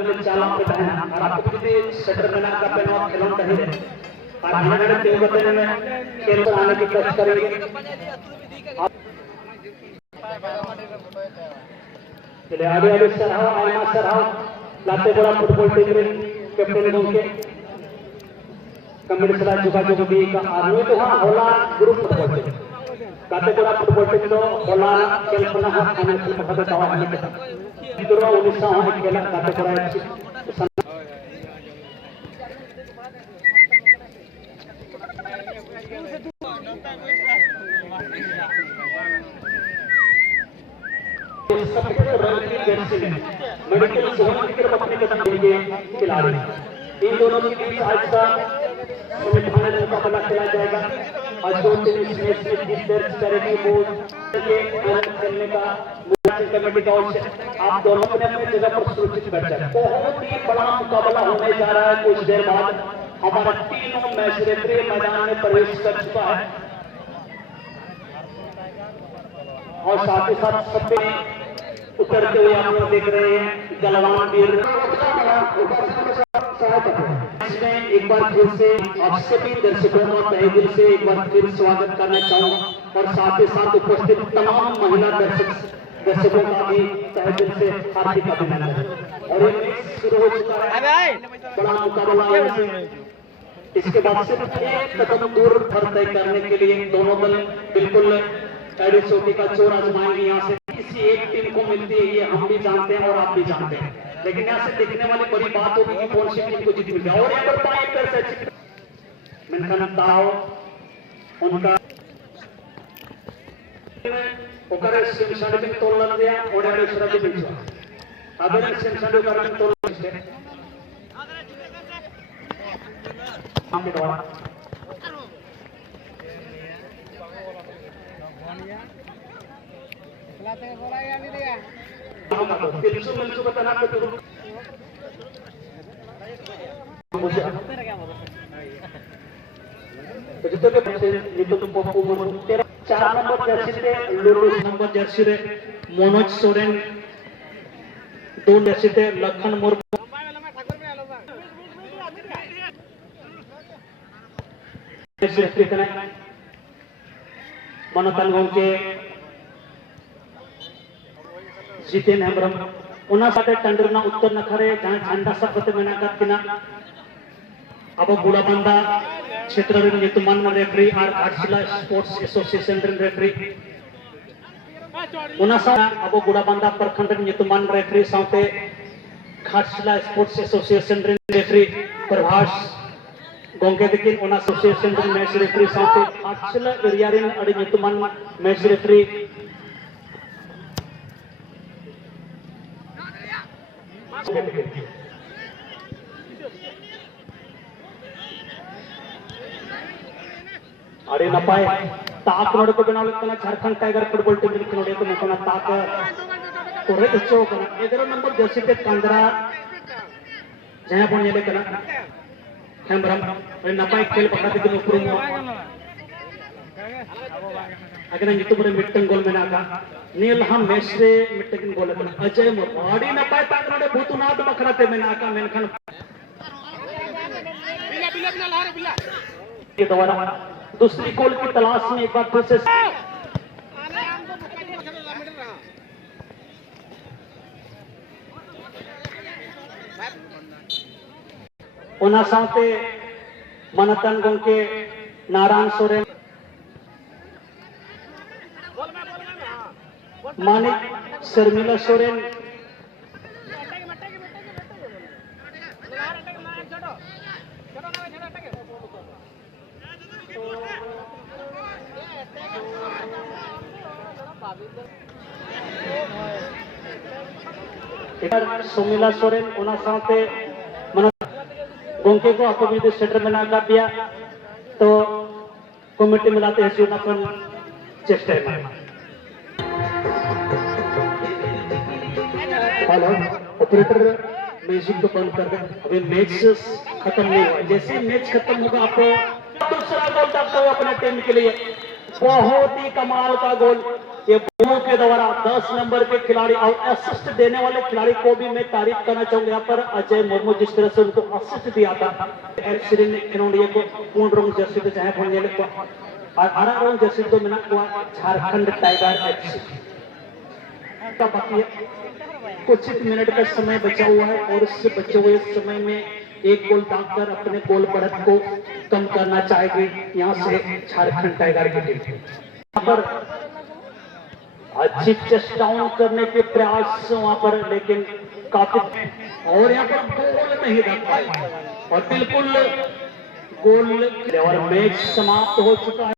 में चाला पे है और आपको भी सेटर बना का पे और खिलौना कहीं है और हमारे टीम बताने में खेल पर आने की कोशिश करेंगे चले आगे आगे सराव आयमा सराव लाते बड़ा फुटबॉल टीम में कैप्टन दोनों कमेटी सलाह जुगा जुगा भी का आदमी तो हाँ होला ग्रुप फुटबॉल टीम काते बड़ा फुटबॉल टीम तो होला खेल पना हाँ खाने खेल पकड़े तावा हमें के इधर वो 19 हाँ खेला काते बड़ा मेडिकल सहयोग की तरफ अपने कदम देंगे खिलाड़ी इन दोनों के बीच आज का सेमीफाइनल मुकाबला खेला जाएगा आज दो टीम इसमें जिस दर्ज करेगी वो के खेलने का मुलाकात कमेटी का ओर से आप दोनों अपने अपने जगह पर सुरक्षित बैठ जाए बहुत ही बड़ा मुकाबला होने जा रहा है कुछ देर बाद हमारा तीनों मैच रेफरी मैदान में प्रवेश कर चुका है और साथ ही साथ सबने उतरते हुए आप लोग देख रहे हैं गलवान वीर इसमें एक बार फिर से आप सभी दर्शकों का तहे दिल से एक बार फिर स्वागत करना चाहूंगा और साथ ही साथ उपस्थित तमाम महिला दर्शकों का भी तहे दिल से हार्दिक अभिनंदन और ये मैच शुरू हो चुका है बड़ा मुकाबला इसके बाद सिर्फ एक कदम दूर फर्क तय करने के लिए दोनों दल बिल्कुल चोटी का चोर आजमाएंगे यहाँ से किसी एक टीम को मिलती है ये हम भी जानते हैं और आप भी जानते हैं लेकिन यहाँ से देखने वाली बड़ी बात होगी कि कौन सी टीम को जीत मिलती है और यहाँ पर पाए कर से मेनखान ताओ उनका ओकरे सिमसाने में तोड़ लग गया और यार दूसरा भी बिल्कुल अगर सिमसाने ओकरे में तोड़ लग गया हम भी दवा बोला या नहीं दिया तिलसु मिलसु का तना पे तो मुझे तो जितने के बच्चे ये तो तुम पप्पू मोर 4 नंबर जर्सी से लोलो नंबर जर्सी रे मनोज सोरेन 2 जर्सी से लखन मोर मनोतल गांव के जितेन हेम्ब्रम उना साथे टंडरना उत्तर नखरे जहां झंडा सब कते मेना कतना अब बुलाबंदा क्षेत्र रे नितमान रेफरी और घाटशिला स्पोर्ट्स एसोसिएशन रे रेफरी उना सा अब बुलाबंदा प्रखंड रे नितमान रेफरी साथे घाटशिला स्पोर्ट्स एसोसिएशन रे रेफरी प्रभास गोंगे दिकिन उना एसोसिएशन रे मैच रेफरी साथे घाटशिला एरिया रे अड़ी नितमान मैच रेफरी अरे नपाय ताक नोड को बनाव लगता झारखंड टाइगर फुटबॉल टीम लिख नोडे तो मकोना ताक कोरे इच्छो कना 11 नंबर जर्सी पे कांद्रा जहां पण येले कना हेम्ब्रम अरे नपाय खेल पकड़ते के उपरुम अगना नितुमरे मिट्टन गोल में नाका नील हम मैच रे मिट्टन गोल कना अजय मोड़ी नपाय ताक नोडे भूतनाथ बखराते में नाका मेनखन बिला बिला बिला लारे बिला ये दोबारा दूसरी गोल की तलाश में एक बार फिर से उना साथे मनतन गंग के नारायण सोरेन मानिक शर्मिला सोरेन सुमिला सोरेन उना साथे मन गोंके को अपनी सेटर में लगा दिया तो कमेटी मिलाते हैं अपन चेष्टा में हेलो ऑपरेटर म्यूजिक को बंद कर दें अभी मैच खत्म नहीं हुआ जैसे मैच खत्म होगा आपको दूसरा गोल दागते हुए अपने टीम के लिए बहुत ही कमाल का गोल ये मुर्मू के द्वारा 10 नंबर के खिलाड़ी और असिस्ट देने वाले खिलाड़ी को भी मैं तारीफ करना चाहूंगा। यहाँ पर अजय मुर्मू जिस तरह से उनको असिस्ट दिया था, इन्होंने को पूर्ण रंग जर्सी तो चाहे बोलने को आरा रंग जर्सी तो मिला हुआ झारखंड टाइगर एफसी का बाकी कुछ मिनट का समय बचा हुआ है और इस बचे हुए समय में एक गोल दागकर अपने गोल बढ़त को कम करना चाहेगी यहाँ से झारखंड टाइगर की टीम। यहाँ पर अच्छी चेस्ट डाउन करने के प्रयास वहां पर, लेकिन काफी और यहाँ पर गोल नहीं रख पाए और बिल्कुल गोल और मैच समाप्त हो चुका है।